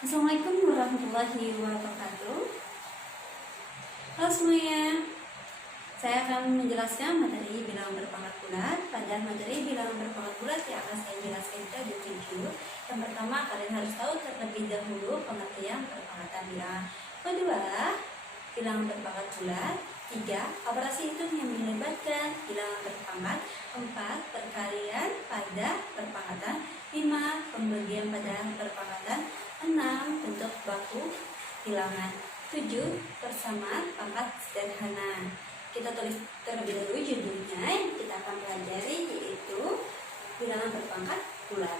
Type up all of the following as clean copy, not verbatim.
Assalamualaikum warahmatullahi wabarakatuh. Halo semuanya, saya akan menjelaskan materi bilangan berpangkat bulat. Pada materi bilangan berpangkat bulat yang akan saya jelaskan itu ada 7. Yang pertama, kalian harus tahu terlebih dahulu pengertian perpangkatan bilangan. Kedua, bilangan berpangkat bulat. 3, operasi hitung yang melibatkan bilangan berpangkat. 4, perkalian pada perpangkatan. 5, pembagian pada perpangkatan. 6, bentuk baku bilangan. 7, persamaan pangkat sederhana. Kita tulis terlebih dahulu judulnya yang kita akan pelajari, yaitu bilangan berpangkat bulat.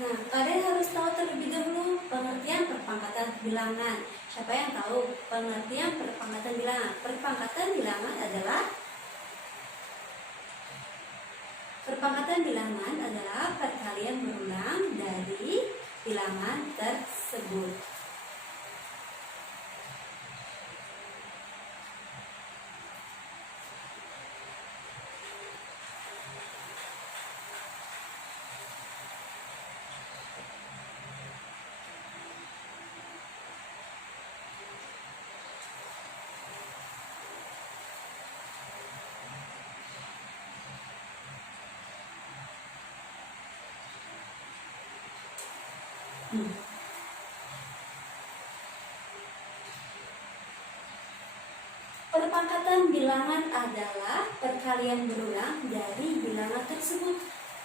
Nah, kalian harus tahu terlebih dahulu pengertian perpangkatan bilangan. Siapa yang tahu pengertian perpangkatan bilangan? Perpangkatan bilangan adalah perkalian berulang dari bilangan tersebut. Perpangkatan bilangan adalah perkalian berulang dari bilangan tersebut.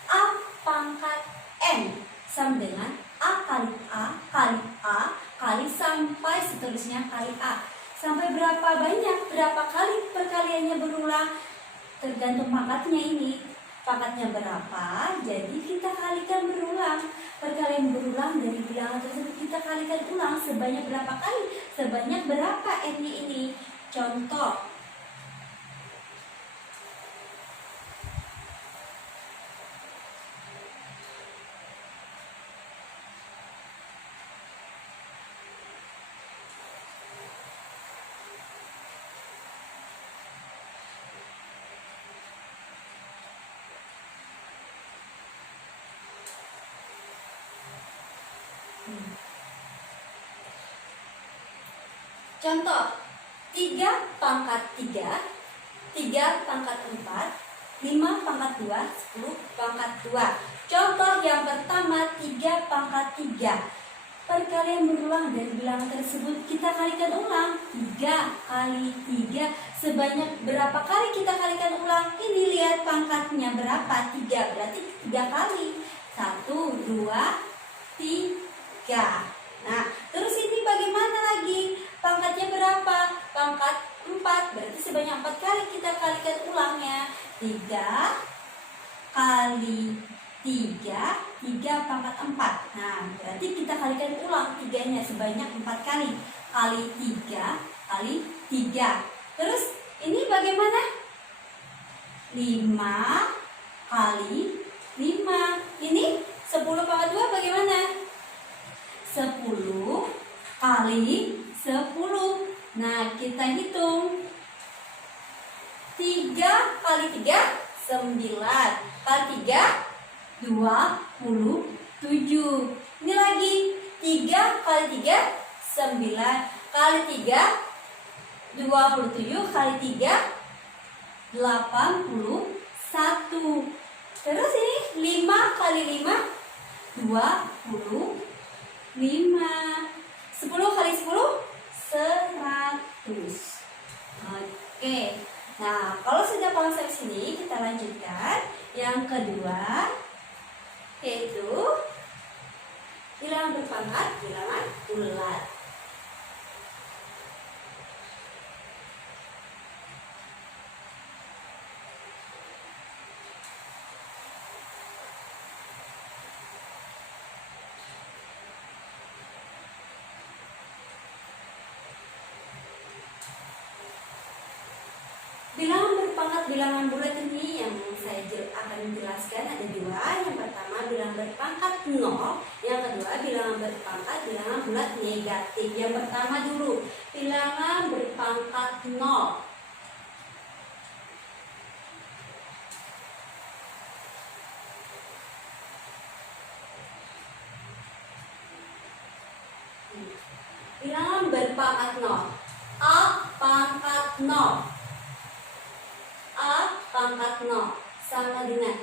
A pangkat N sama dengan A kali sampai seterusnya kali A. Sampai berapa banyak, berapa kali perkaliannya berulang, tergantung pangkatnya ini. Pangkatnya berapa, jadi kita kalikan berulang. Perkalian berulang dari bilangan tersebut kita kalikan ulang sebanyak berapa kali, sebanyak berapa N-nya ini. Contoh, Contoh, 3 pangkat 3, 3 pangkat 4, 5 pangkat 2, 10 pangkat 2. Contoh yang pertama, 3 pangkat 3. Perkalian berulang dari bilangan tersebut kita kalikan ulang. 3 kali 3, sebanyak berapa kali kita kalikan ulang? Ini lihat pangkatnya berapa? 3, berarti 3 kali. 1, 2, 3. Nah, terus ini bagaimana lagi? Pangkatnya berapa? Pangkat 4, berarti sebanyak 4 kali kita kalikan ulangnya. 3 kali 3, 3 pangkat 4. Nah, berarti kita kalikan ulang 3-nya sebanyak 4 kali. Kali 3 kali 3. Terus ini bagaimana? 5 kali 5. Ini 10 pangkat 2 bagaimana? 10 kali 10. Nah, kita hitung. 3 kali 3, 9. Kali 3, 27. Ini lagi. 3 kali 3, 9. Kali 3, 27. Kali 3, 81. Terus ini 5 kali 5, 25. 10 kali 10, 100. Oke. Nah, kalau sudah paham sampai sini, kita lanjutkan. Yang kedua, yaitu bilangan berpangkat, bilangan bulat. Bilangan berpangkat, bilangan bulat ini yang saya akan menjelaskan ada dua. Yang pertama bilangan berpangkat 0, yang kedua bilangan berpangkat bilangan bulat negatif. Yang pertama dulu, bilangan berpangkat 0. Bilangan berpangkat 0. A pangkat 0. A pangkat 0 sama dengan,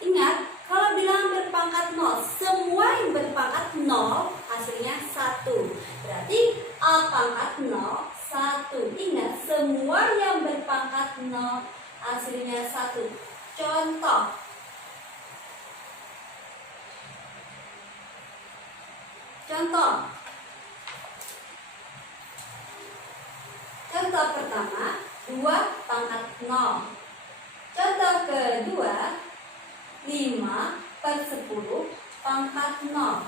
ingat kalau bilangan berpangkat 0 semua yang berpangkat 0 hasilnya 1. Berarti A pangkat 0 1. Ingat semua yang berpangkat 0 hasilnya 1. Contoh pertama 2 pangkat 0. Contoh kedua 5/10 pangkat 0.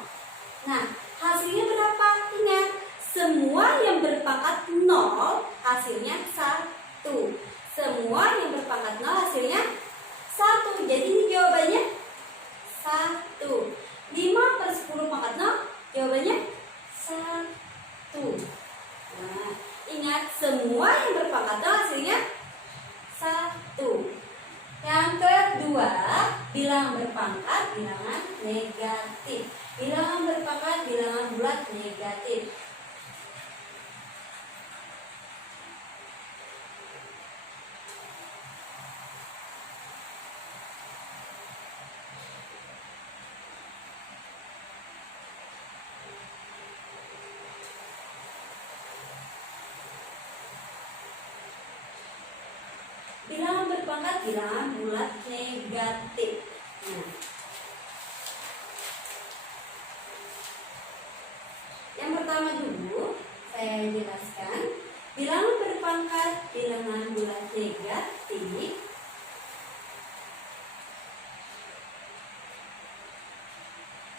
Nah, hasilnya berapa? Ingat, semua yang berpangkat 0 hasilnya 1. Semua yang berpangkat 0 hasilnya 1. Jadi ini jawabannya 1. 5/10 pangkat 0 jawabannya 1. Nah, ingat semua yang berpangkat 0 hasilnya 1. Yang kedua, bilangan berpangkat bilangan negatif. Bilangan berpangkat bilangan bulat negatif. Bilangan berpangkat bilangan bulat negatif. Nah, yang pertama dulu saya jelaskan bilangan berpangkat bilangan bulat negatif.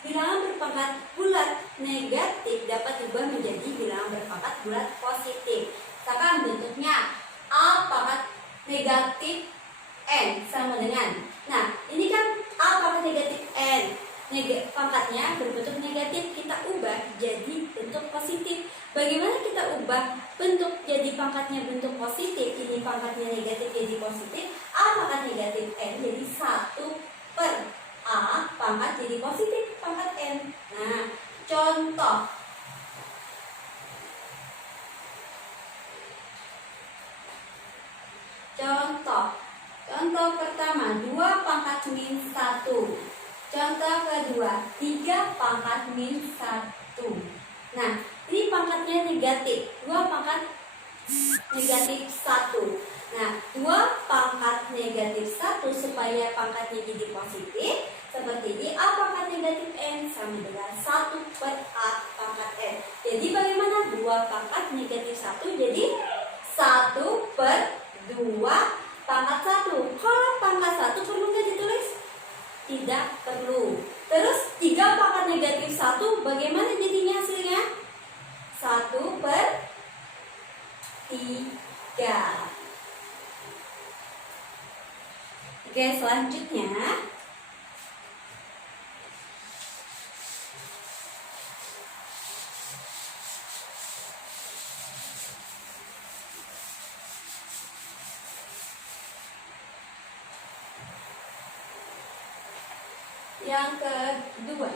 Bilangan berpangkat bulat negatif dapat diubah menjadi bilangan berpangkat bulat positif. Misalkan bentuknya A pangkat negatif N sama dengan, nah ini kan A pangkat negatif N, pangkatnya berbentuk negatif, kita ubah jadi bentuk positif. Bagaimana kita ubah bentuk jadi pangkatnya bentuk positif? Ini pangkatnya negatif jadi positif, A pangkat negatif N jadi 1/A pangkat jadi positif pangkat N. Nah, contoh pertama 2 pangkat min 1. Contoh kedua 3 pangkat min 1. Nah, ini pangkatnya negatif, 2 pangkat negatif 1. Nah, 2 pangkat negatif 1 supaya pangkatnya jadi positif seperti ini, A pangkat negatif N sama dengan 1/A pangkat N. Jadi bagaimana? 2 pangkat negatif 1 jadi 1/2 pangkat 1. Kalau pangkat 1 perlu nggak ditulis? Tidak perlu. Terus 3 pangkat negatif 1 bagaimana jadinya hasilnya? 1/3. Oke, selanjutnya yang kedua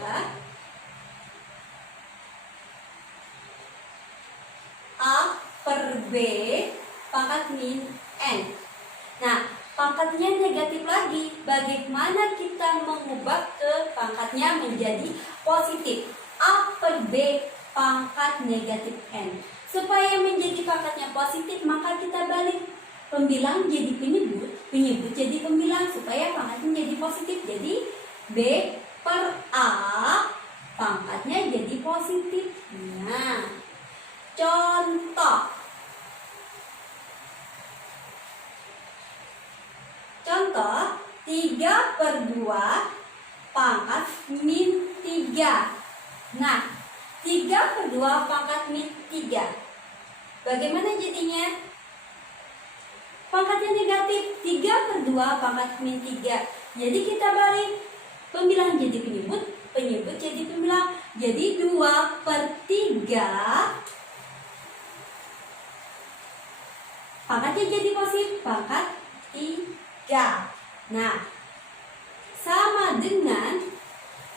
A/B pangkat min N. Nah, pangkatnya negatif lagi. Bagaimana kita mengubah ke pangkatnya menjadi positif? A/B pangkat negatif N. Supaya menjadi pangkatnya positif, maka kita balik pembilang jadi penyebut, penyebut jadi pembilang supaya pangkatnya jadi positif. Jadi B/A 3. Nah, 3 per 2 pangkat min 3. Bagaimana jadinya? Pangkatnya negatif. 3 per 2 pangkat min 3. Jadi kita balik. Pembilang jadi penyebut, penyebut jadi pembilang. Jadi 2 per 3. Pangkatnya jadi positif, pangkat 3. Nah, sama dengan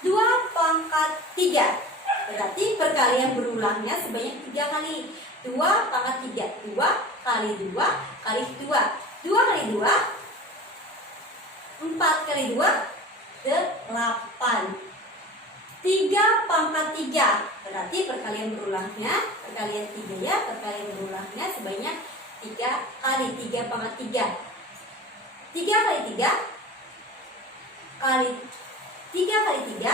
2 pangkat 3. Berarti perkalian berulangnya sebanyak 3 kali. 2 pangkat 3. 2 kali 2 kali 2. 2 kali 2. 4 kali 2. 8. 3 pangkat 3. Berarti perkalian berulangnya, perkalian 3 ya, perkalian berulangnya sebanyak 3 kali. 3 pangkat 3. 3 kali 3 kali 3 kali 3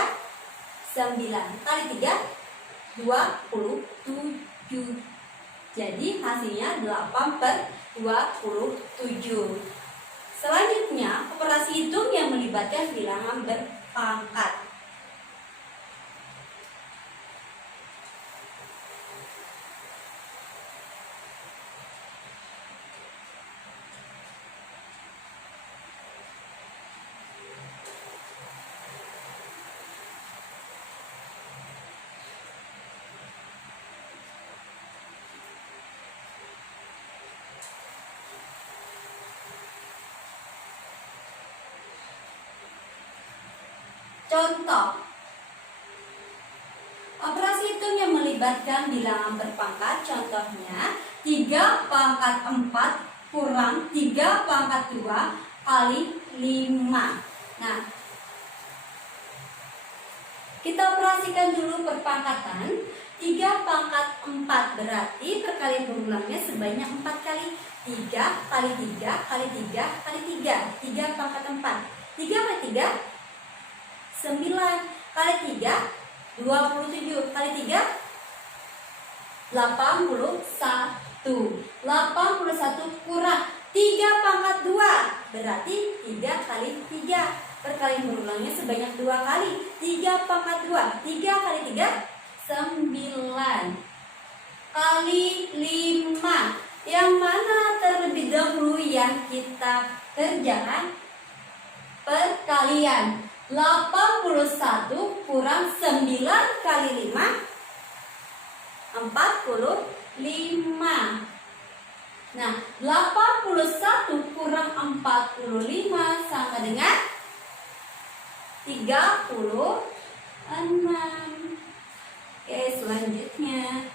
9 kali 3 27. Jadi hasilnya 8 per 27. Selanjutnya operasi hitung yang melibatkan bilangan berpangkat. Contoh, operasi hitung yang melibatkan bilangan berpangkat. Contohnya 3 pangkat 4 kurang 3 pangkat 2 kali 5. Nah, kita operasikan dulu perpangkatan. 3 pangkat 4 berarti perkalian berulangnya sebanyak 4 kali. 3 kali 3 kali 3 kali 3. 3 pangkat 4. 3 kali 3 9 kali 3 27 kali 3 81. 81 kurang 3 pangkat 2 berarti 3 kali 3. Perkalian berulangnya sebanyak 2 kali. 3 pangkat 2. 3 kali 3 9 kali 5. Yang mana terlebih dahulu yang kita kerjakan? Perkalian. 81 kurang 9 kali 5 45. Nah, 81 kurang 45 sama dengan 36. Oke, selanjutnya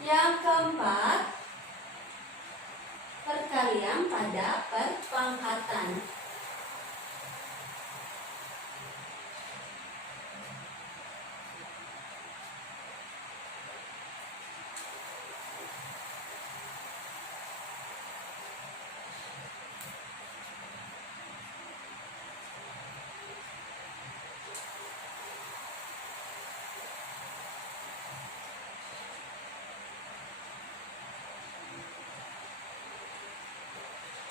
yang keempat, perkalian pada perpangkatan.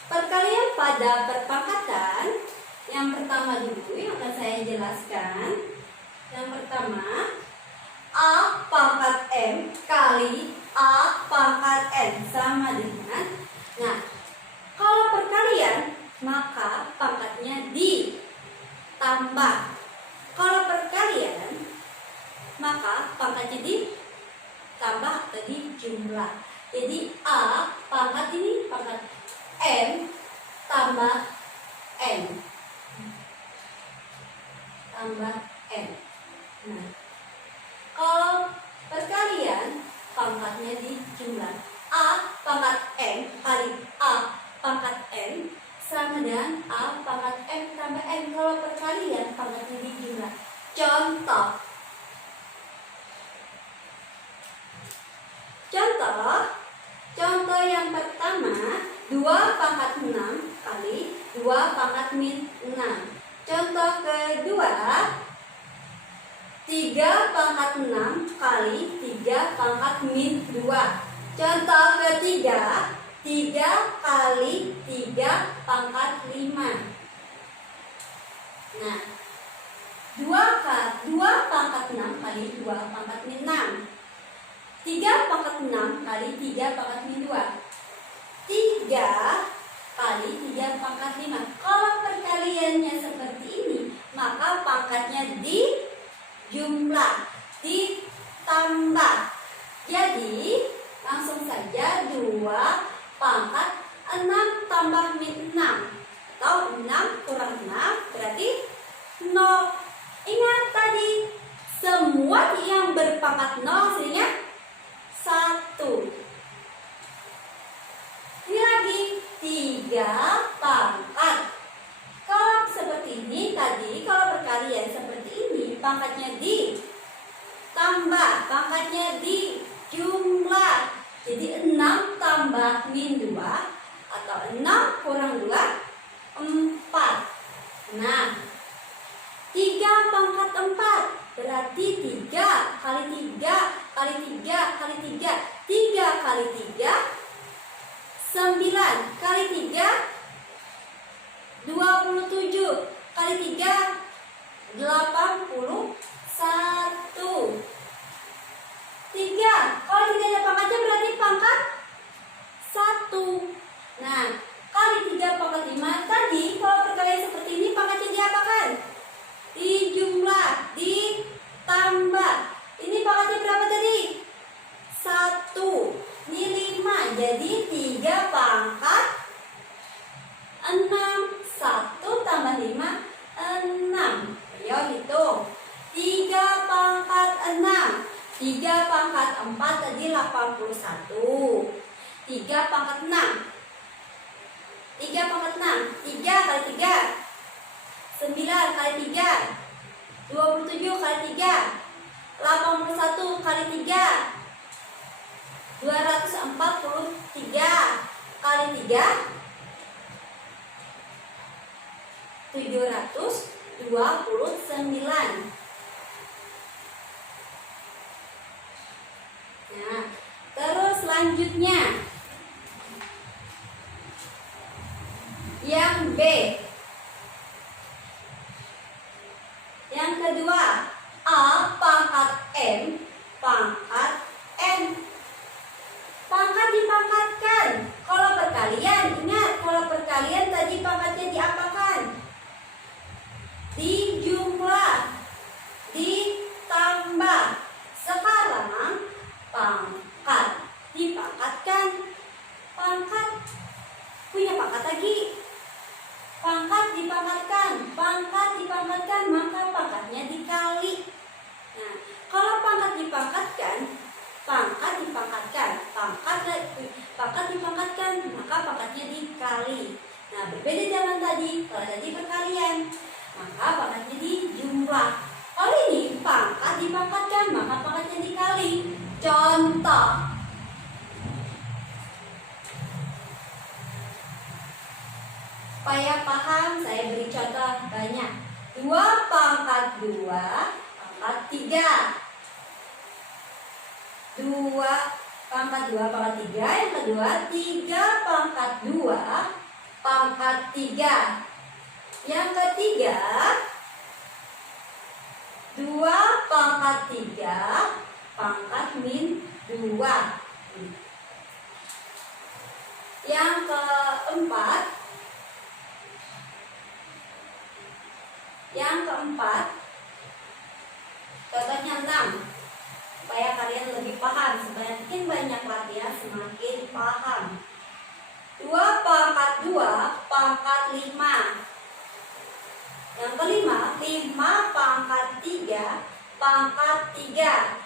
Perkalian pada perpangkatan, yang pertama dulu yang akan saya jelaskan. Yang pertama, A pangkat M kali A pangkat N sama dengan. Nah, kalau perkalian maka pangkatnya ditambah. Kalau perkalian maka pangkatnya ditambah atau dijumlah. Jadi A pangkat ini pangkat M tambah N tambah N. Nah, kalau perkalian pangkatnya dijumlah. A pangkat M kali A pangkat N sama dengan A pangkat M tambah N. Kalau perkalian pangkatnya dijumlah. Contoh yang pertama, 2 pangkat 6 kali 2 pangkat min 6. Contoh kedua, 3 6 kali 3 pangkat min 2. Contoh ketiga, 3 kali 3 pangkat 5. Nah, 2 pangkat 6 kali 2 pangkat min 6. 3 pangkat 6 kali 3 pangkat min 2. 3 kali 3 pangkat 5. Kalau perkaliannya seperti ini, maka pangkatnya dijumlah, ditambah. Jadi langsung saja 2 pangkat 6 tambah min 6, atau 6 kurang 6 berarti 0. Ingat tadi, semua yang berpangkat 0 hasilnya 1. Ini lagi 3 pangkat. Kalau seperti ini tadi, kalau perkalian seperti ini, pangkatnya ditambah, pangkatnya dijumlah. Jadi 6 tambah min 2 atau 6 kurang 2, 4. Nah, 3 pangkat 4 berarti 3 kali 3 kali 3 kali 3. 3 kali 3 9 kali 3 27 kali 3 81. 3 kalau tidak ada pangkatnya berarti pangkat 1. Nah, kali 3 pangkat 5 tadi, kalau perkalian seperti ini pangkatnya diapakan? Dijumlah, ditambah. Ini pangkatnya berapa tadi? 1. Ini 5, jadi 3 pangkat 6. 1 tambah 5, 6. Ayo hitung. 3 pangkat 6. 3 pangkat 4 tadi 81. 3 pangkat 6. 3 pangkat 6. 3 kali 3 9 kali 3 27 kali 3 81 kali 3 243 kali 3 729. Nah, terus selanjutnya yang B. Yang kedua, A pangkat M pangkat N. Pangkat dipangkatkan. Kalau perkalian, ingat, kalau perkalian tadi pangkatnya diapakan? Dijumlah, ditambah. Sekarang pangkat dipangkatkan. Pangkat punya pangkat lagi. Pangkat dipangkatkan, maka pangkatnya dikali. Nah, kalau pangkat dipangkatkan, pangkat dipangkatkan, maka pangkatnya dikali. Nah, berbeda dengan tadi. Kalau tadi perkalian, maka pangkatnya dijumlah. Kalau ini pangkat dipangkatkan, maka pangkatnya dikali. Contoh. Supaya paham, saya beri contoh banyak. 2 pangkat 2 pangkat 3. 2 pangkat 2 pangkat 3. Yang kedua, 3 pangkat 2 pangkat 3. Yang ketiga, 2 pangkat 3 pangkat min 2. Yang keempat, contohnya 6. Supaya kalian lebih paham, semakin banyak latihan semakin paham. 2 pangkat 2 pangkat 5. Yang kelima, 5 pangkat 3 pangkat 3.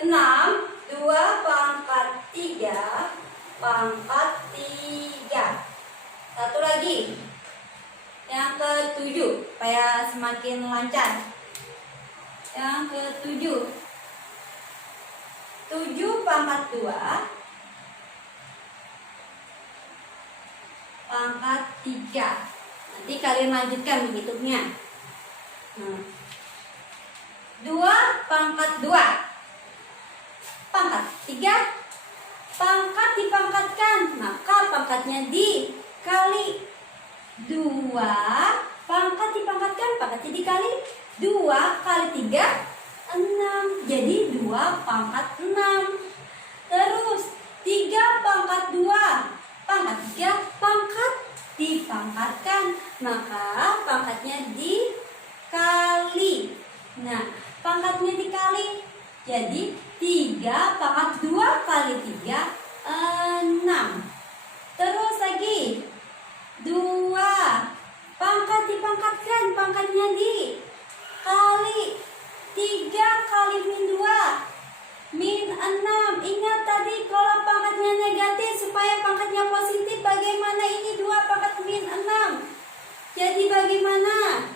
6, 2 pangkat 3 pangkat 3. Satu lagi, yang ke-7, supaya semakin lancar. Yang ke-7, 7 pangkat 2 pangkat 3. Nanti kalian lanjutkan menghitungnya. 2 pangkat 2 3 pangkat dipangkatkan, maka pangkatnya dikali 2. Pangkat dipangkatkan, pangkatnya dikali 2 kali 3 6. Jadi 2 pangkat 6. Terus 3 pangkat 2 pangkat 3 pangkat dipangkatkan, maka pangkatnya dikali. Nah, pangkatnya dikali. Jadi 3 pangkat 2 kali 3 6. Terus lagi 2 pangkat dipangkatkan, pangkatnya dikali 3 kali min 2 min 6. Ingat tadi kalau pangkatnya negatif supaya pangkatnya positif, bagaimana ini 2 pangkat min 6? Jadi bagaimana?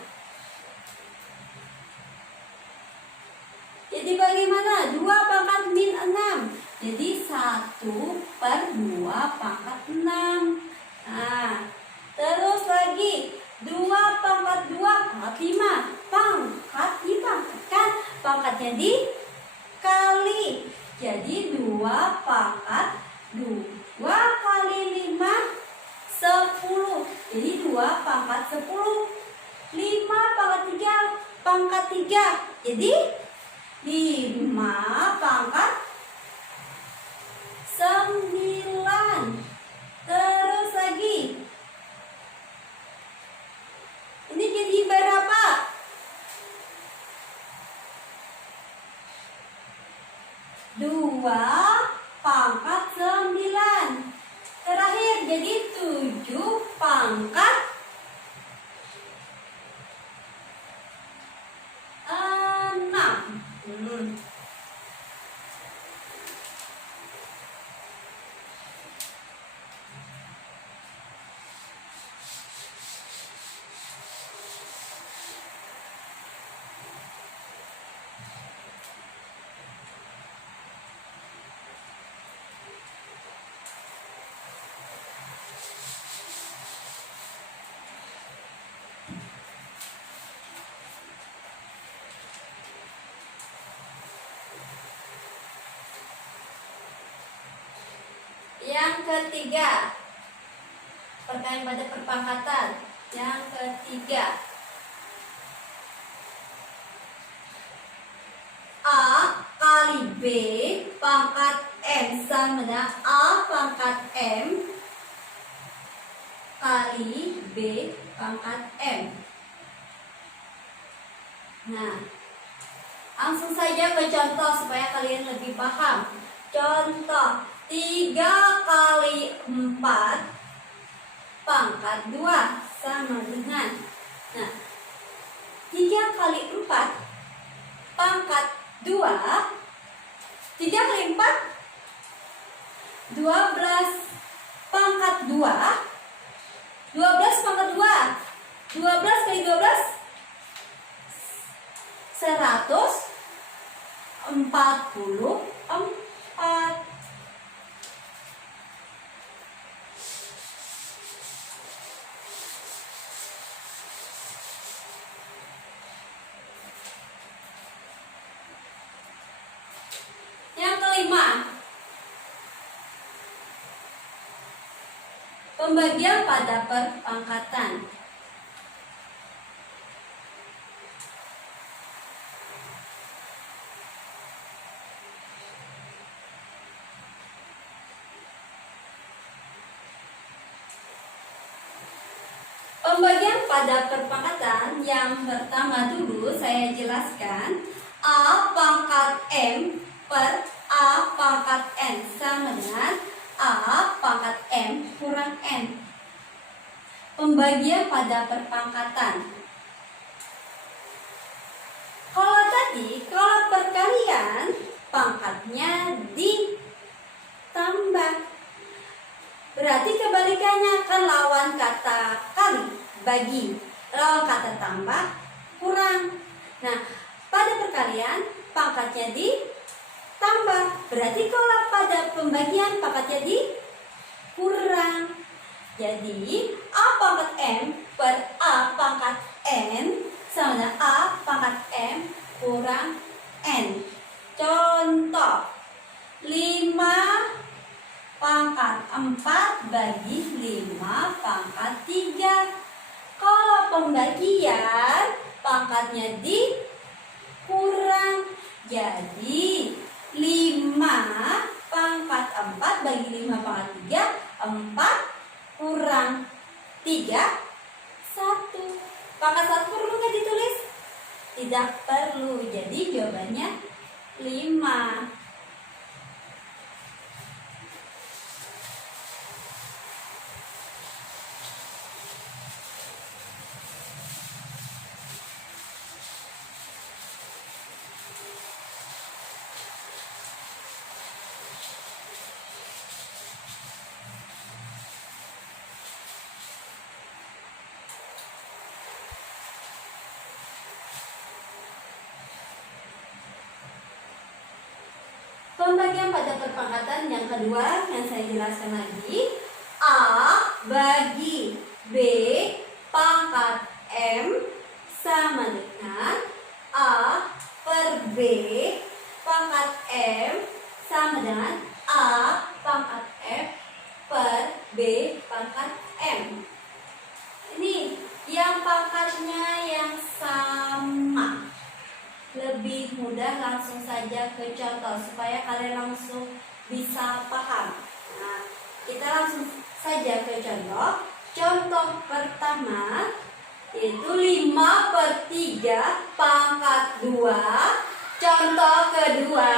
Jadi bagaimana? 2 pangkat min 6. Jadi 1/2 pangkat 6. Nah, terus lagi 2 pangkat 2 pangkat 5. Pangkat dipangkatkan, pangkatnya dikali. Jadi 2 pangkat 2 kali 5 10. Jadi 2 pangkat 10. 5 pangkat 3 pangkat 3. Jadi 5 pangkat 9. Terus lagi, ini jadi berapa? 2 pangkat 9. Terakhir jadi 7 pangkat 6. Yang ketiga, perkalian pada perpangkatan. Yang ketiga, A kali B pangkat M sama dengan A pangkat M kali B pangkat M. Nah, langsung saja ke contoh supaya kalian lebih paham. Contoh 3 kali 4 pangkat 2 sama dengan, nah, 3 kali 4 pangkat 2, 3 kali 4 12 pangkat 2, 12 pangkat 2, 12 kali 12 144. Yang kelima, pembagian pada perpangkatan. Pembagian pada perpangkatan yang pertama dulu saya jelaskan. A pangkat M per A pangkat N sama dengan A pangkat M kurang N. Pembagian pada perpangkatan. Kalau tadi, kalau perkalian, pangkatnya ditambah. Berarti kebalikannya kan lawan kata kali, bagi. Lawan kata tambah, kurang. Nah, pada perkalian, pangkatnya ditambah. Berarti kalau pada pembagian, pangkatnya dikurang. Jadi, A pangkat M per A pangkat N sama dengan A pangkat M kurang N. Contoh 5 4 bagi 5 pangkat 3. Kalau pembagian, pangkatnya dikurang. Jadi 5 pangkat 4 bagi 5 pangkat 3, 4 kurang 3, 1. Pangkat 1 perlu nggak ditulis? Tidak perlu. Jadi jawabannya 5. Pembagian pada perpangkatan yang kedua yang saya jelaskan lagi. A bagi B pangkat M sama dengan A per B pangkat M sama dengan A pangkat M per B pangkat M. Ini yang pangkatnya yang sama. Lebih mudah, langsung saja ke contoh supaya kalian langsung bisa paham. Nah, kita langsung saja ke contoh. Contoh pertama yaitu 5/3 pangkat 2. Contoh kedua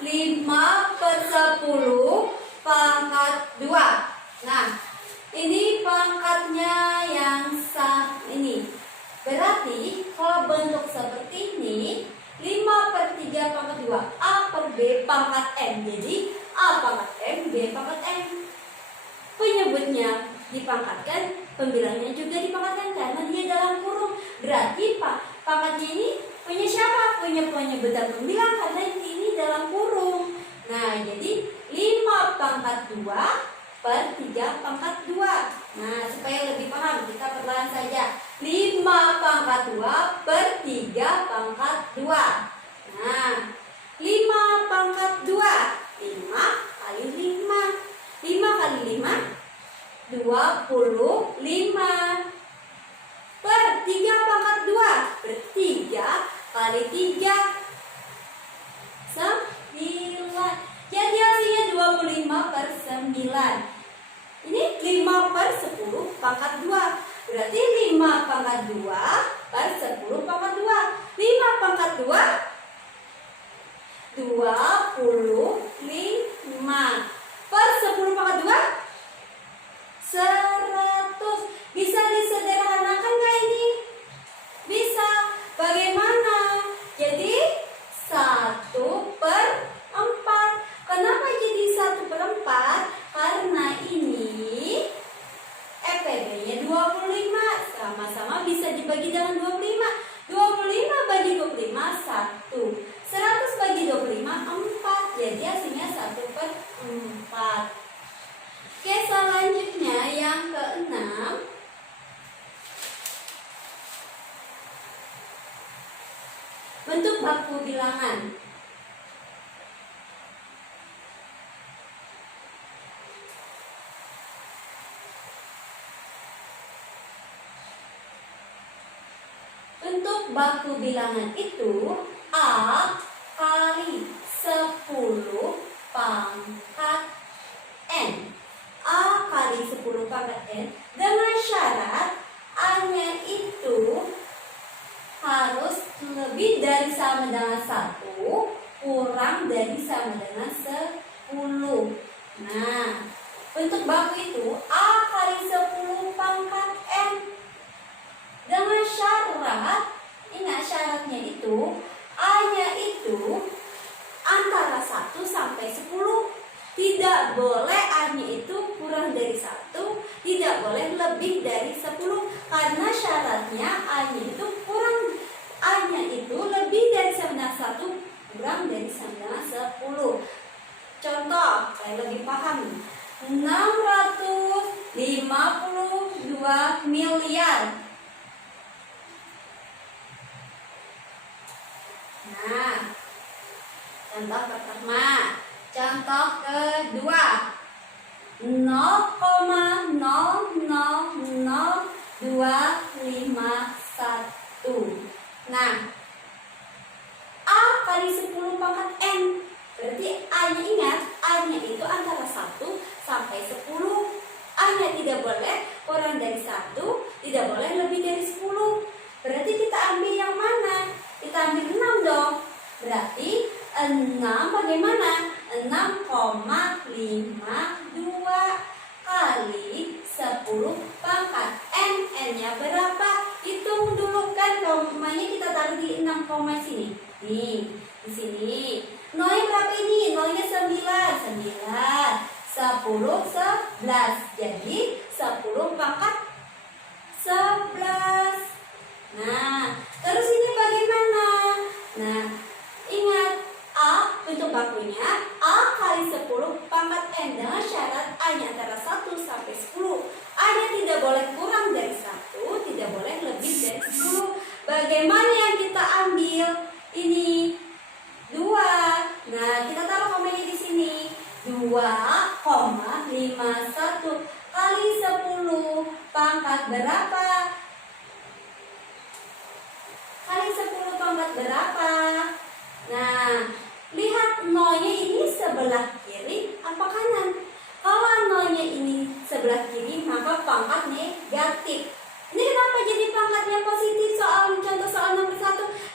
5/10 pangkat 2. Nah, ini pangkatnya yang ini. Berarti kalau bentuk seperti ini 5/3 pangkat 2 A per B pangkat M. Jadi A pangkat M, B pangkat M. Penyebutnya dipangkatkan, pembilangnya juga dipangkatkan karena dia dalam kurung. Berarti pangkatnya ini punya siapa? Punya penyebutan pembilang karena ini dalam kurung. Nah, jadi 5/2/3/2. Nah, supaya lebih paham kita perlahan saja. 5/2/3/2. Nah, 5/2. 5 kali 5. 5 kali 5 25 per 3/2. Berarti 3 kali 3 9. Jadi hasilnya 25/9. Ini 5/10 pangkat 2. Berarti 5/2/10 pangkat 2. 5 pangkat 2 25 per 10 pangkat 2 100. Bisa disederhanakan nggak ini? Bisa. Bagaimana? Jadi 1/4. Kenapa jadi 1/4? Karena ini EPB-nya 25. Sama-sama bisa dibagi dengan 25. 25 bagi 25 1. 100 bagi 25 4. Jadi hasilnya 1/4. Oke, selanjutnya yang keenam. Bentuk baku bilangan. Bentuk baku bilangan itu A kali 10 pangkat N. A kali 10 pangkat N dengan syarat A-nya itu harus lebih dari sama dengan 1, kurang dari sama dengan 10. Nah, bentuk baku itu A kali 10 pangkat N. Dengan syarat, ingat syaratnya itu A-nya itu antara 1 sampai 10. Tidak boleh A-nya itu kurang dari 1, tidak boleh lebih dari 10. Karena syaratnya A-nya itu lebih dari sama dengan 1, kurang dari sama dengan 10. Contoh, saya lebih paham. 652 miliar. Nah, contoh pertama. Contoh kedua. 0,0000251. Nah, A kali 10 pangkat N. Berarti A-nya ingat, A-nya itu antara 1 sampai 10. A-nya tidak boleh kurang dari 1, tidak boleh lebih dari 10. Berarti kita ambil yang mana? Kita ambil 6 dong. Berarti 6 bagaimana? 6,52 kali 10 pangkat N. N-nya berapa? Hitung dulu kan, komanya kita taruh di 6 koma sini. Nih, di sini. Nolnya berapa ini? Nolnya 9. 10, 11. Jadi 10 pangkat 11. Nah, terus ini bagaimana? Nah, ingat A bentuk bakunya A kali 10 pangkat N dengan syarat A-nya antara 1 sampai 10. A-nya tidak boleh kurang dari 1, tidak boleh lebih dari 10. Bagaimana yang kita ambil? Ini 2. Nah, kita taruh komanya di sini. 2,51 kali 10 pangkat berapa? Kali 10 pangkat berapa? Nah, lihat nolnya ini sebelah kiri apa kanan? Kalau nolnya ini sebelah kiri, maka pangkat negatif. Ini kenapa jadi pangkatnya positif? Contoh soal nomor 1.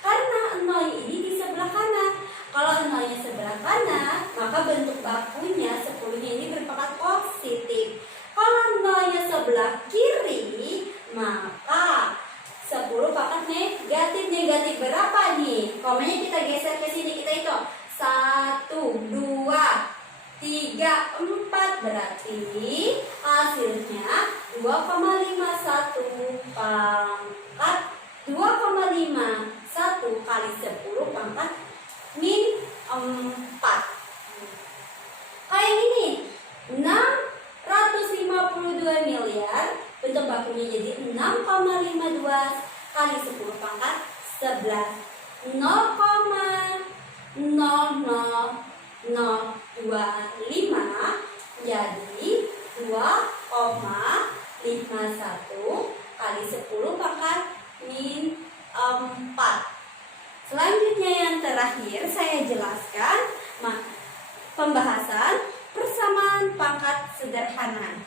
Karena nolnya ini di sebelah kanan. Kalau nolnya sebelah kanan, maka bentuk bakunya 10-nya ini berpangkat positif. Kalau nolnya sebelah kiri, maka 10 pangkat negatif. Negatif berapa nih? Komanya kita geser ke sini, kita hitung. 1, 2, 3, 4. Berarti hasilnya 2,51 pangkat 2,51 kali 10 pangkat min 4. Kayak gini, 652 miliar. Bentuk bakunya jadi 6,52 kali 10 pangkat 11. 0,00025 jadi 2,51 kali 10 pangkat min 4. Selanjutnya yang terakhir saya jelaskan pembahasan persamaan pangkat sederhana.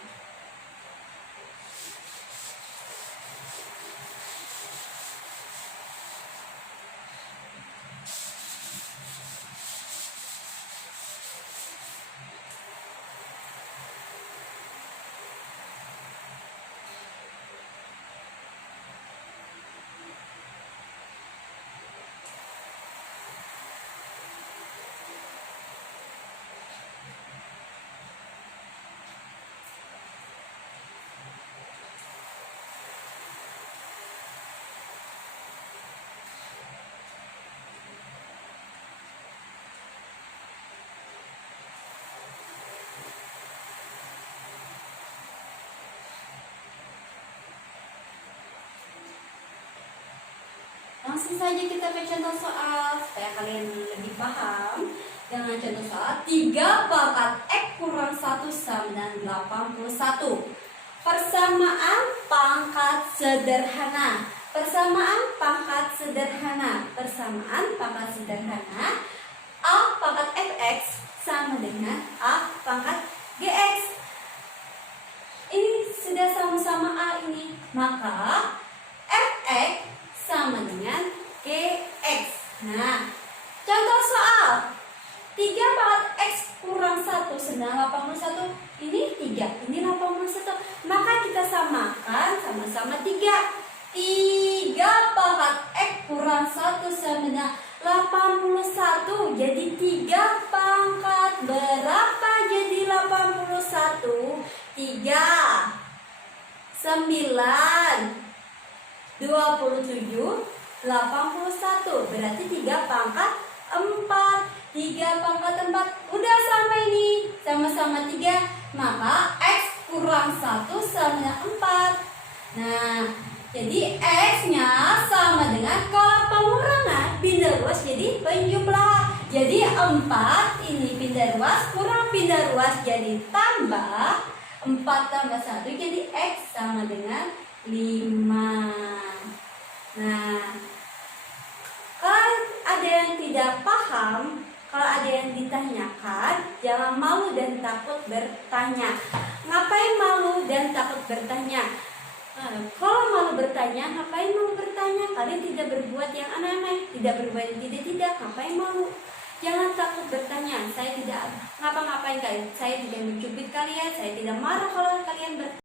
Langsung saja kita ke contoh soal supaya kalian lebih paham. Dengan contoh soal 3 pangkat X kurang 1 sama dengan 81. Persamaan pangkat sederhana. Persamaan pangkat sederhana. Persamaan pangkat sederhana. A pangkat Fx sama dengan A pangkat Gx. Ini sudah sama-sama A ini. Maka Fx sama dengan Gx. Nah, contoh soal 3 pangkat X kurang 1 sedang 81. Ini 3, ini 81. Maka kita samakan sama-sama 3. 3 pangkat X kurang 1 sama dengan 81. Jadi 3 pangkat berapa jadi 81? 3, 9, 27, 81. Berarti 3 pangkat 4. 3 pangkat 4. Udah sama ini. Sama-sama 3. Maka X kurang 1 sama dengan 4. Nah, jadi X-nya sama dengan, kalau pengurangan pindah ruas jadi penjumlahan. Jadi 4 ini pindah pindah ruas, kurang pindah ruas jadi tambah 4 tambah 1 jadi X sama dengan 5. Nah, kalau ada yang tidak paham, kalau ada yang ditanyakan, jangan malu dan takut bertanya. Ngapain malu dan takut bertanya? Kalau malu bertanya, ngapain malu bertanya? Kalian tidak berbuat yang aneh-aneh, tidak berbuat yang tidak-tidak, ngapain malu? Jangan takut bertanya. Saya tidak ngapa-ngapain kalian. Saya tidak mencubit kalian, saya tidak marah kalau kalian bertanya.